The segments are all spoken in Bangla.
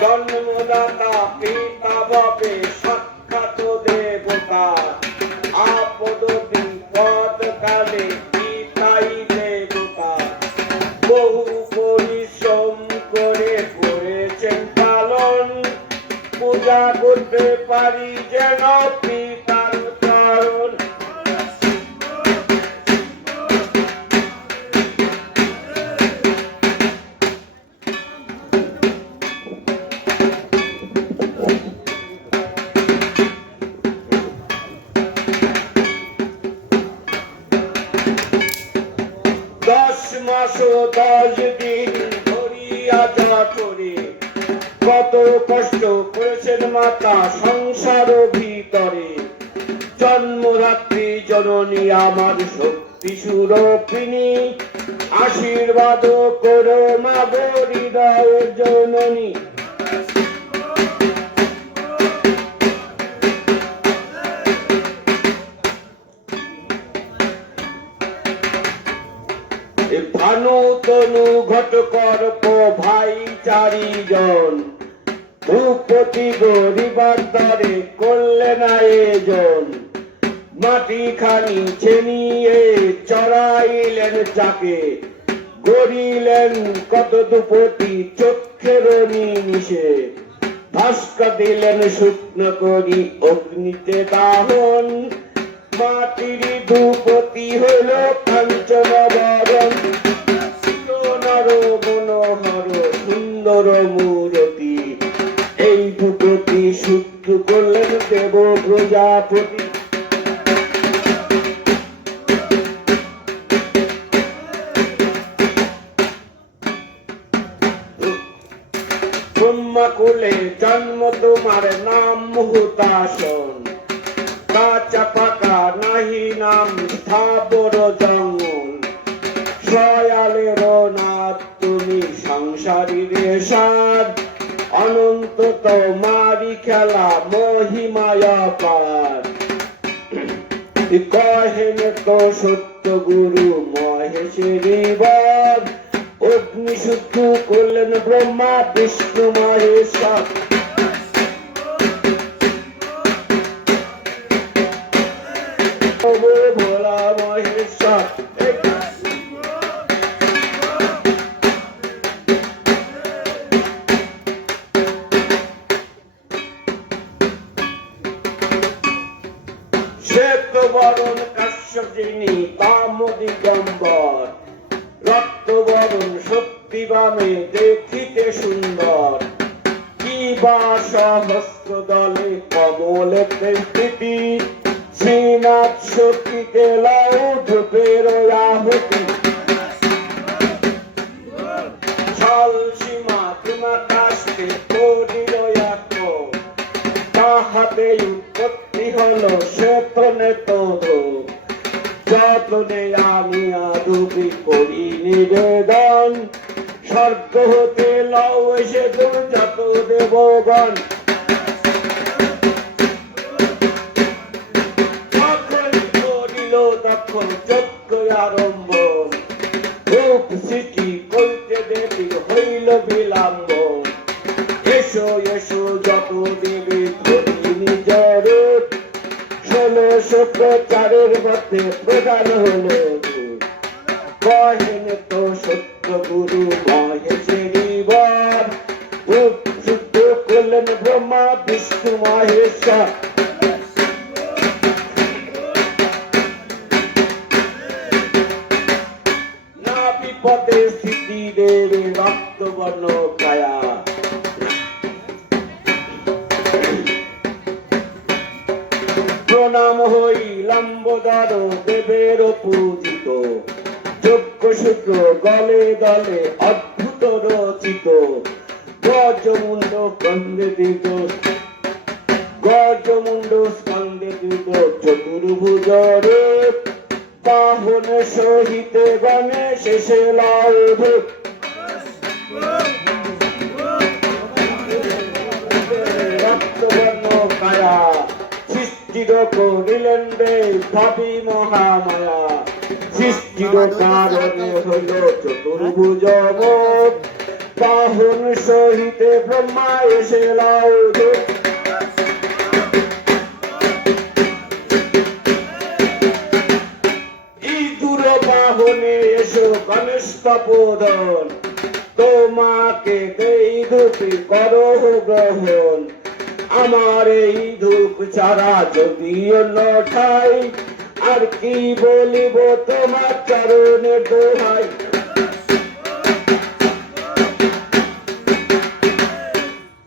জন্মদাতা পিতা ভাবে সাক্ষাৎ দেবতা, আপদ বিপদ কালে পিতাই দেবতা। বহু পরিশ্রম করে করেছেন পালন, পূজা করতে পারি যেন পিতার চরণ। 10 মাস 10 দিন ধরিয়া যঠরে কত কষ্ট করেছেন মাতা সংসার ভিতরে। জন্মরাত্রি জননী আমার শক্তি সুরূপিণী, আশীর্বাদ করো মা গো হৃদয় জননী। ভানু তনু ঘটকর্প ভাই 4 জন, ভূপতি গরিবার দ্বারে করলেন আয়োজন। মাটি খানি ছেনিয়ে চড়াইলেন চাকে, গড়িলেন কত দুপতি চক্ষের নিমিষে। ভাস্কর দিলেন শুকনো করি অগ্নিতে দাহন, মাটির দুপতি হইল কাঞ্চন বরণ। নর মনোহর সুন্দর মূরতি, এই দুপতি শুদ্ধ করলেন দেব প্রজাপতি। ব্রহ্মকুলে জন্ম তোমার নাম মুহুতাসন, কাঁচা পাকা নাহি নাম স্থাবর জঙ্গল। সয়ালের নাথ তুমি সংসারীর সার, অনন্ত তোমারি খেলা মহিমায় পার। কহেন তো সত্য গুরু মহেশের বর, অগ্নি শুদ্ধ করলেন ব্রহ্মা বিষ্ণু মহেশ্বর। ভোলা মহেশ্বর শ্বেত বরণ কাশ্যপ যিনি তাম দিগম্বর, রক্ত বরণ শক্তি বামে দেখিতে সুন্দর। কি বা সহস্র দলে কমলে স্থিতি, শ্রীনাথ শক্তিতে লাউ ধূপের আহুতি। ছল সীমা তোমা কাশকে করিল এক, তাহাতে উৎপত্তি হলো শ্বেতনে তোর। যতনে আমি আদুবি করি নিবেদন, স্বর্গ হতে লও এসে যত দেবগণ। তখন করিল তখন যজ্ঞ আরম্ভন, রূপ সৃষ্টি করিতে দেবী হইল বিলম্বন। এসো এসো যত দেবী ধরি নিজ রূপ, 1600 প্রচারের মধ্যে প্রধান হল। কহেন তো সত্য গুরু মহেশেরি বর, রূপ শুদ্ধ করলেন ব্রহ্মা বিষ্ণু মহেশ্বর। না বিপদে স্থিতি দেবে রক্তবর্ণ কায়া, প্রণাম হই লম্বোদর দেবের পূজিত। যজ্ঞ সূত্র গলে দলে অদ্ভুত রচিত, গজমুণ্ড স্কন্ধে দীর্ঘ, গজমুণ্ড স্কন্ধে দীর্ঘ চতুর্ভুজ রূপ। বাহন সহিতে গণে শেষে লাল ধূপ। রক্তবর্ণ কায়া সৃষ্টির করিলেন দেব ভাবি মহামায়া। সৃষ্টির কারণে হইল চতুর্ভুজ মুখ, বাহন সহিতে ব্রহ্মা এসে লাউ ইঁদুর বাহনে এসো গণেশ তপোধন, তোমাকে দেই ধূপি করো গ্রহণ। আমার এই ধূপ ছাড়া যদি অন্য ঠাই, আর কি বলিব তোমার চরণের দোহাই।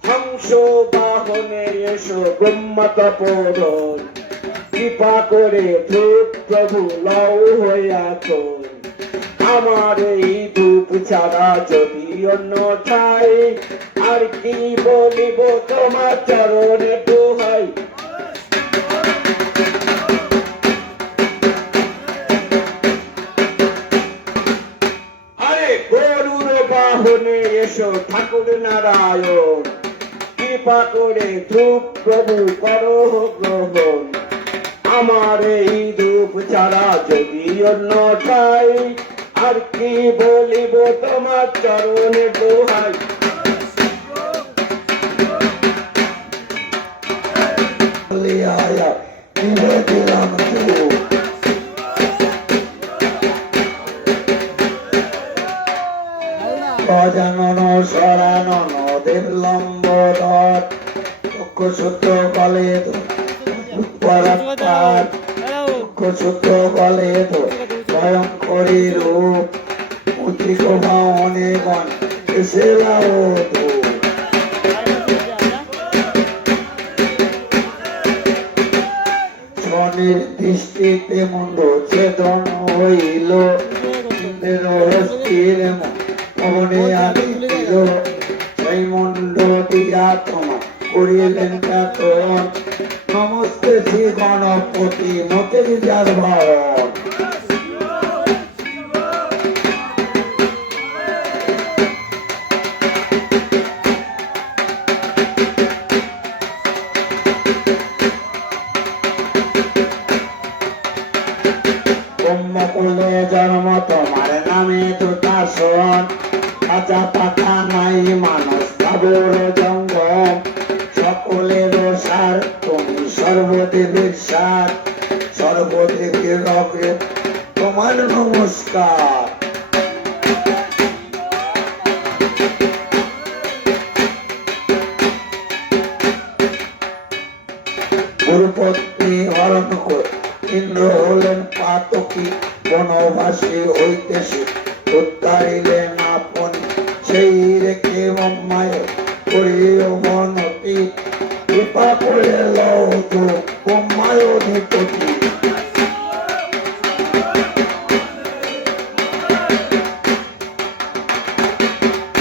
হংস বাহনে এসো ব্রহ্মা তপোধন, কৃপা করে ধূপ প্রভু লও হইয়াছন। আমার এই ধূপ ছাড়া যদি অন্য ঠাই, আর কি বলিব তোমার চরণে দোহাই। আরে গরুর বাহনে এসো ঠাকুর নারায়ণ, কৃপা করে ধূপ প্রভু করো গ্রহণ। আমার এই ধূপ ছাড়া যদি অন্য ঠাই, আর কি বলিব তোমার চরণে দোহাই। গজানন সরানন দেব লম্বধর, সূত্র কলে পরাৎপার, সূত্র কলে ভয়ঙ্করী রূপ, মুদ্রিক ভাবনে গণ এসে লাও ধূপ। দৃষ্টিতে মুন্ড ছেদন হইল, হস্তির পবনে আদিল, সেই মুন্ড দিয়া তোমা করিলেন কাতন। নমস্তে শ্রী গণপতি মতের যার ভারণ। ব্রহ্মকুলে জন্ম তোমার নামে দুটাসন, কাঁচা পাতা নাই মানুষ কাবর জঙ্গম। সকলের সার তুমি সর্বদেবের সার, সর্বদেবের অগ্রে তোমার নমস্কার। গুরুপত্নী হরণ করে ইন্দ্র হলেন পাতকী, বনবাসী হইতেছে উত্তারিলেন আপনি। সেই রেখে ব্রহ্মায় করিও বনতি, কৃপা করে লও ধূপ ব্রহ্মায় অধিপতি।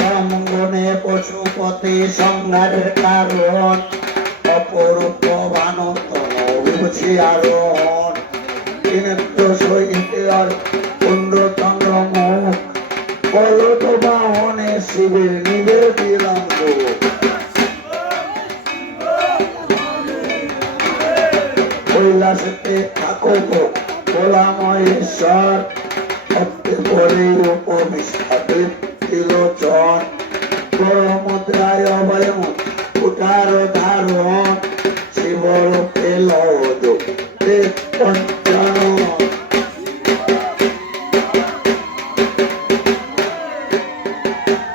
রামগণে পশুপতি সংহারের কারণ, অপরূপ ভানতন বুঝি আরোহণ। দিনেত্র সহিত আর কুণ্ডচন্দ্র মুখ, কলট বাহনে শিবের নিবেদিলাম ধূপ। কৈলাসেতে থাকো ভোলা মহেশ্বর, ভক্তি করে উপবিষ্টাপিত ত্রিলোচন। বড় মুদ্রায় অভয় উঠার ধারণ, শিবরূপে লও ধূপ দেব পঞ্চানন।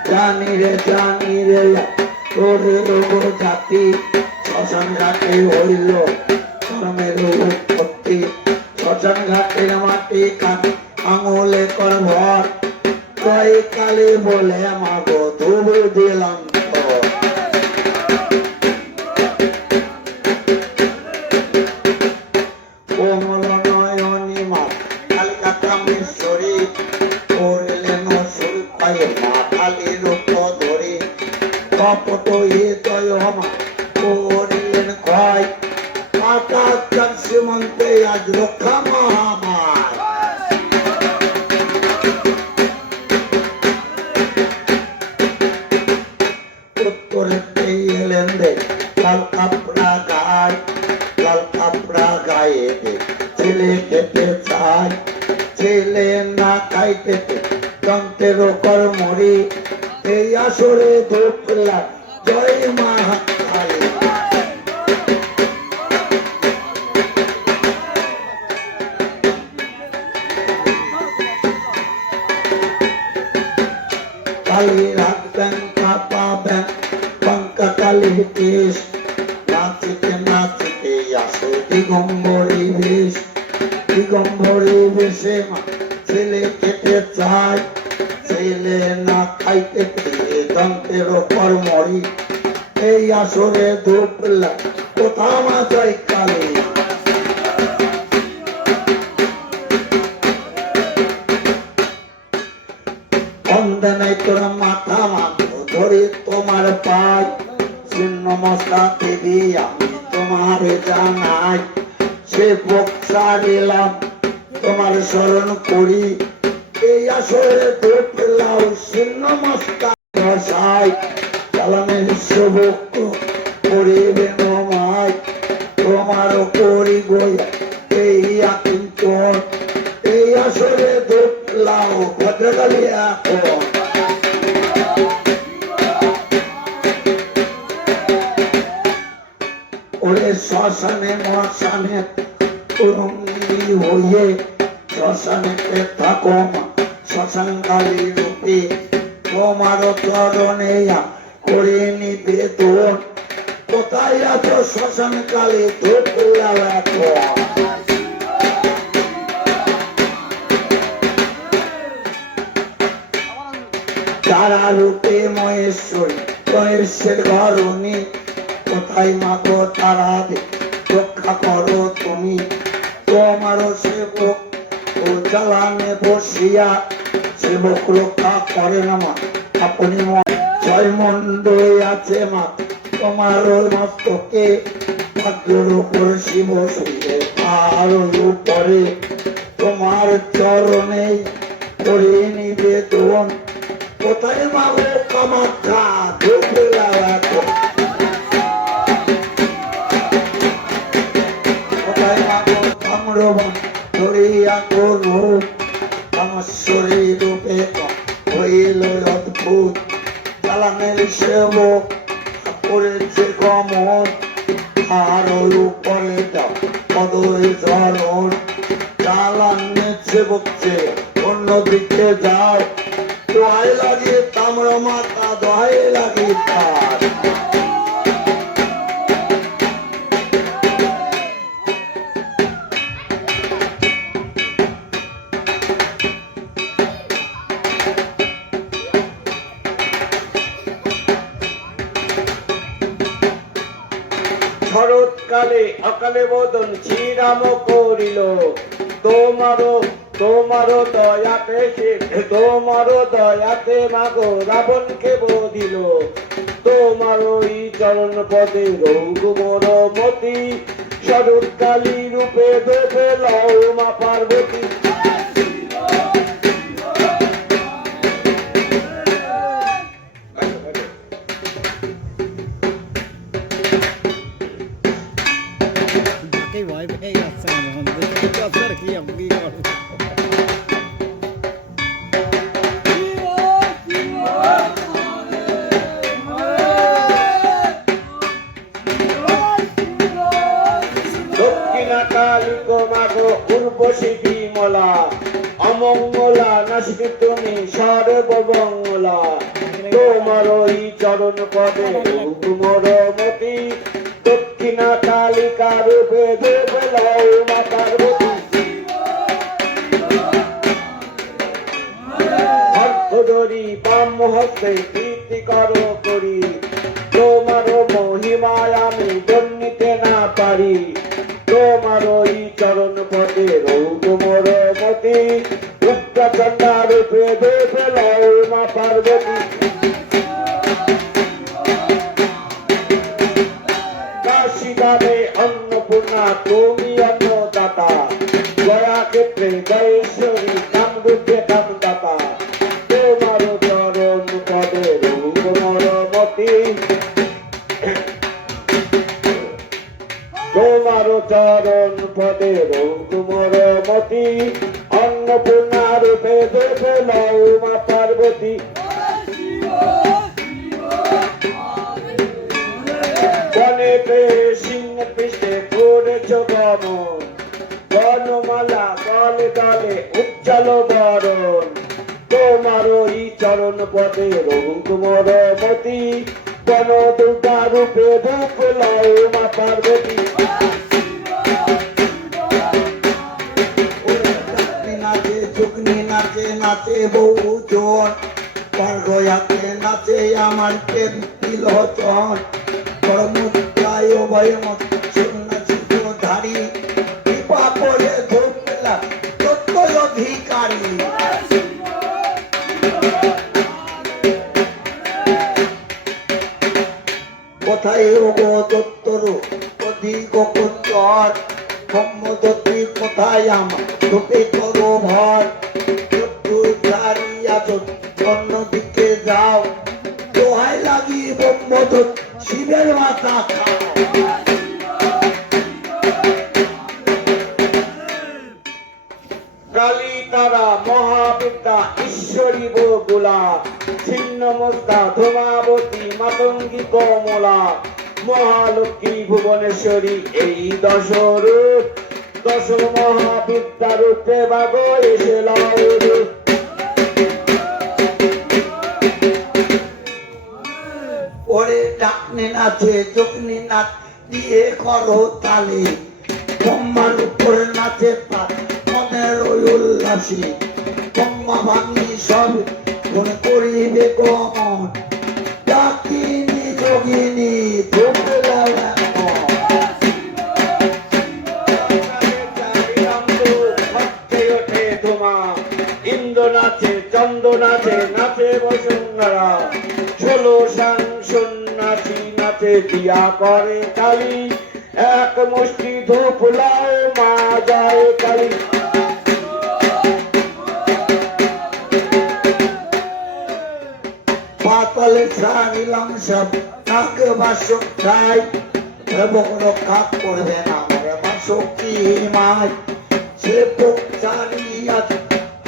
জানি রে তোরে জাতি, শ্মশান ঘাটে হইল ধর্মের উৎপত্তি। শ্মশান ঘাটের মাটি আঙুলে কর ভর, তাই কালী বলে মাগো ধূপ দিলাম তোর। কোমল নয়নী মা কালিকা কামেশ্বরী, করিলেন সুর পায়ে মা কালীর রূপ ধরে। কপট হৃদয় মা করিলেন ক্ষয়, মাতা চার সীমন্তে আজ রক্ষা মহামায়। উত্তরে এলেন রে লাল কাপড়া গায়, লাল কাপড়া গায়ে ছেলে খেতে চায়। ছেলে না খাইতে যন্ত্রের কর্মরি, এই আসর ধূপলা জয় মা কালী কালী রাখবেন পাবেন পঙ্কা কালী কেশ নাচিতে নাচিতে আসে দিগম্বরী বেশ দিগম্বরী বেশে মা ছেলে খেতে চায় ছেলে না খাইতে পেয়ে দন্তের ওপর মরি এই আসরে ধূপলা কোথা মা জয় কালী বন্দনাই তোর মাথা মাথো ধরে তোমার পাই নমস্কার দেবী আমি তোমার জানাই সে বক্সা দিলাম তোমার স্মরণ করি এই আসরে ধূপলাও নমস্কার বসাই চালানের শুভক করিবে নমাই তোমার করি গয়া এই আকিঞ্চন এই আসরে ধূপলাও ভদ্রকালী এখন ওরে শ্মশানে মশানে পুরঙ্গি হয়ে শ্মশানেতে থাকো মা শ্মশান কালী রূপে তোমার চরণে করে নিবেদন কোথায় আছো শ্মশান কালী ধূপলা এখন তারা রূপে মহেশ্বরী মহেশ্বর ঘরণী কোথায় মাগো তারা রক্ষা করো তুমি তোমার সেবক ও জ্বালানে বসিয়া সেবক রক্ষা করে না মা আপনি ছয় মন্ডলে আছে মা তোমার মস্তকে ভাগ্যের উপর শিব শুয়ে আর উপরে তোমার চরণে করে নিবেদন কোথায় মাগো কামাখ্যা ধূপলা এখন ধরিয়া করো কামেশ্বরী রূপে হইল অদ্ভুত চালানের সেবক করেছে গমন আর উপরে পদই ধরন চালানের সেবকছে অন্যদিকে যায় দোহাই লাগে তাম্র মাতা দোহাই লাগে তার শরৎকালে অকালে বোধন শ্রীরাম করিল তোমারও দয়াতে তোমারও দয়াতে মাগো রাবণকে বধিল তোমার ওই চরণ পদে রৌগুমর মতি শরৎকালী রূপে দেবে লও মা পার্বতী ভয় পেয়ে যাচ্ছে আর কি আমি কি করবো দক্ষিণা কালী গো মাগো উর্বশী বিমলা অমঙ্গলা নাসিকে তুমি সর্বমঙ্গলা তোমার ওই চরণ পদে রৌগুমর মতি দক্ষিণা কালিকা রূপে দেবে লও মা পার্বতী অর্থধরি বাম হস্তে কীর্তি করো করি তোমার মহিমায় আমি বর্ণিতে না পারি তোমার ওই চরণ পদে রৌগুমর মতি উগ্রচণ্ডা রূপে দেবে লও মা পার্বতী কাশীদানে অন্নপূর্ণা তুমি অন্নদাতা দয়া ক্ষেত্রে জয়েশ্বরী কামরূপে কামদাতা তোমার চরণ পদে রৌগুমর মতি তোমার চরণ পদে রৌগুমর মতি অন্নপূর্ণা রূপে দেবে লও মা পার্বতী করেছ গমন, বনমালা দলে দলে উজ্জ্বল বরণ, তোমারই চরণ পদে রঘুকুমর মতি, বন দুর্গা রূপে ধূপ লয় মা পার্বতী। নাচে যুগ্নি নাচে নাচে বহুজন, স্বর্গয়াতে নাচে আমার প্রেম তিলোচন, কর্মুদ্রায় ভয়মত সন্ন্যাসী ধারী, কৃপা করে ধূপলা তত্ত্ব অধিকারী। কোথায় গো দত্তর অধিক কর, ব্রহ্মদত্তী কোথায় আমার রূপে করো ভর, অন্যদিকে যাও, দোহাই লাগি ব্রহ্মদত্ত শিবের মাথা খাও। কালী তারা মহাবিদ্যা ঈশ্বরী বগুলা, ছিন্নমস্তা ধূমাবতী মাতঙ্গী কমলা, মহালক্ষ্মী ভুবনেশ্বরী এই দশরূপ, দশ মহাবিদ্যা রূপে বাগ এসে লাউরূপ। ওরে ডাকনি নাচে যুগ্নি নাচ দিয়ে করো তালি, ব্রহ্মার উপর নাচে পাত মনের উল্লাসী, ব্রহ্মা ভাঙি সব মনে করিবে গমন, ডাকিনি যোগিনী ধূপলা ইন্দ্র নাচে চন্দ্র নাচে নাচে বসুন্ধরা, 16 সন্ন্যাসী নাচে দিয়া করে কালী, এক মুষ্টি ধূপ লয় মা যায় কালী। পাতালে ছাড়িলাম সব নাক বাসক খাই, এবং রক্ষা করবে না আমার বাসকি মাই, সে পোক চালিয়া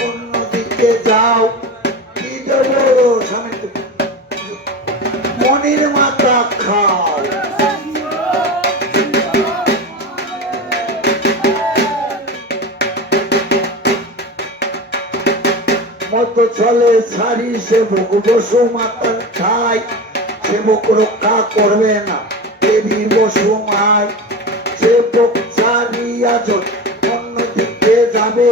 অন্যদিকে যাও, কি দেব স্বামী মনির মাথা খাও। মতো চলে সারি সেবক বসু মাতার খাই, সেবক রক্ষা করবে না দেবী বসু মাই, সেবক ছাড়িয়া অন্যদিকে যাবে,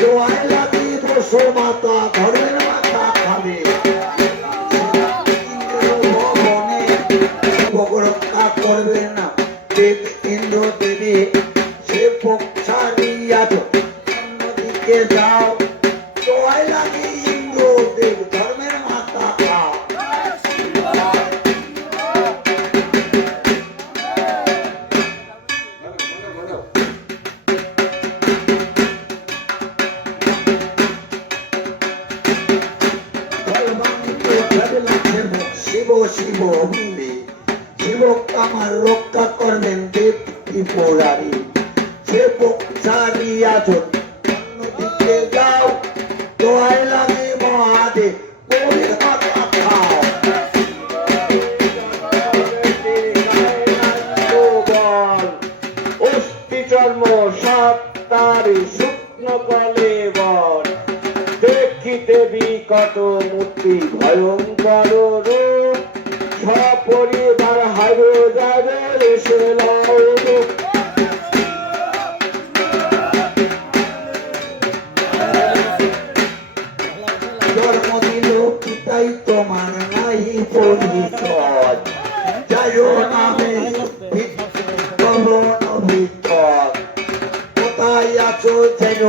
দোয়াই লাগি বসু মাতা ঘরের মাথা খাবে। সেবক রক্ষা করবে না দেব ইন্দ্র দেবী, সেবক ছাড়িয়া অন্যদিকে যাও, দোয়াই লাগি ইন্দ্র দেব ধর্মের মাথা খাও। শিব শিব বলে শিবক আমার রক্ষা করবেন দেব ত্রিপুরারি, সেবক ছাড়িয়া অন্যদিকে যাও, দোয়াই লাগে মহাদেব গৌরীর মাথা খাও। অস্থি চর্ম সপ্তারে শুকনো কলে বন, দেখিতে বিকট মূর্তি ভয়ঙ্কর রূপ, সপরিবার হারো যাবে এসে লাউরূপ। জন্ম দিল পিতাই তোমার নাই পরিচয়, যাই নামে ভিতর, কোথায় আছো যেন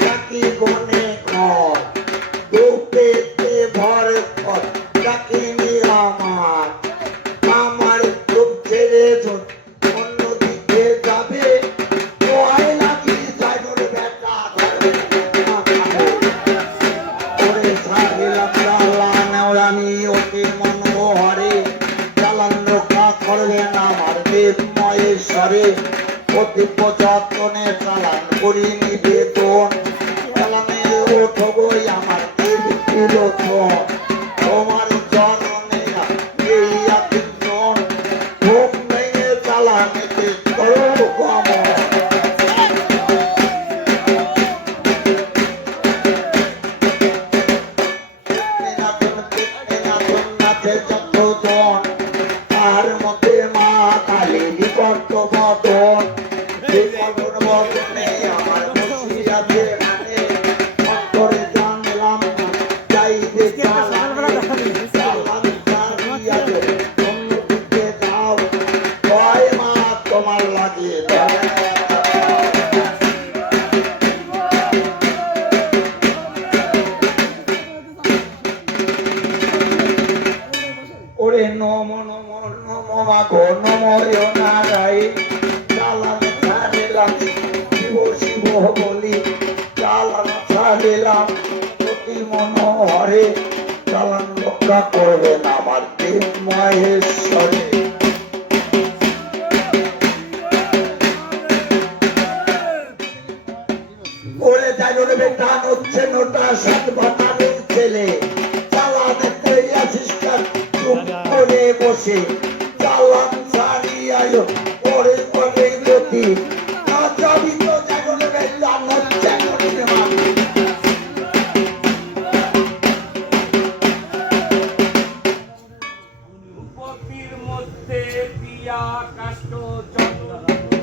ডাকি গনে ঘর, রূপেতে ভর ডাকিনি আমার, আমার রূপ ছেড়ে অন্যদিকে যাবে, দোয়াই লাগি যাইনোর বেটা করে ছাড়িলাম চালা নেওরানি অতি মনোহরে, চালান রক্ষা করবেন আমার দেব মহেশ্বরে, অতি যত্নে চালান করি নিবেদন, চালানের ওঠবই আমার দেব তিলোচন, তোমার চরণে এই আতিথ্যন, ভোগ ভেঙে চালানিতে করো বিকট বদন বিকট বদনে আমার বসিয়াছে মানে অন্তরে জানলাম না যাইতে অন্যদিকে যাও কয় মা তোমার লাগে ওরে নম নম নম মাগো নময় নারায়ণ চালান ছাড়িলাম শিব শিব বলি চালান ছাড়িলাম অতি মনোহরে চালান রক্ষা করবেন আমার দেব মহেশ্বরে ওরে জাগরে বেটা হচ্ছে নোটা সাত বাটানের ছেলে চালানে কইয়াছিস কার চুপ করে বসে চালান ছাড়িয়ায় ওরে করে গতি না যাবি তো জাগরে বেটা হচ্ছে নোটে মাটি পতির মধ্যে দিয়া কাষ্ট যত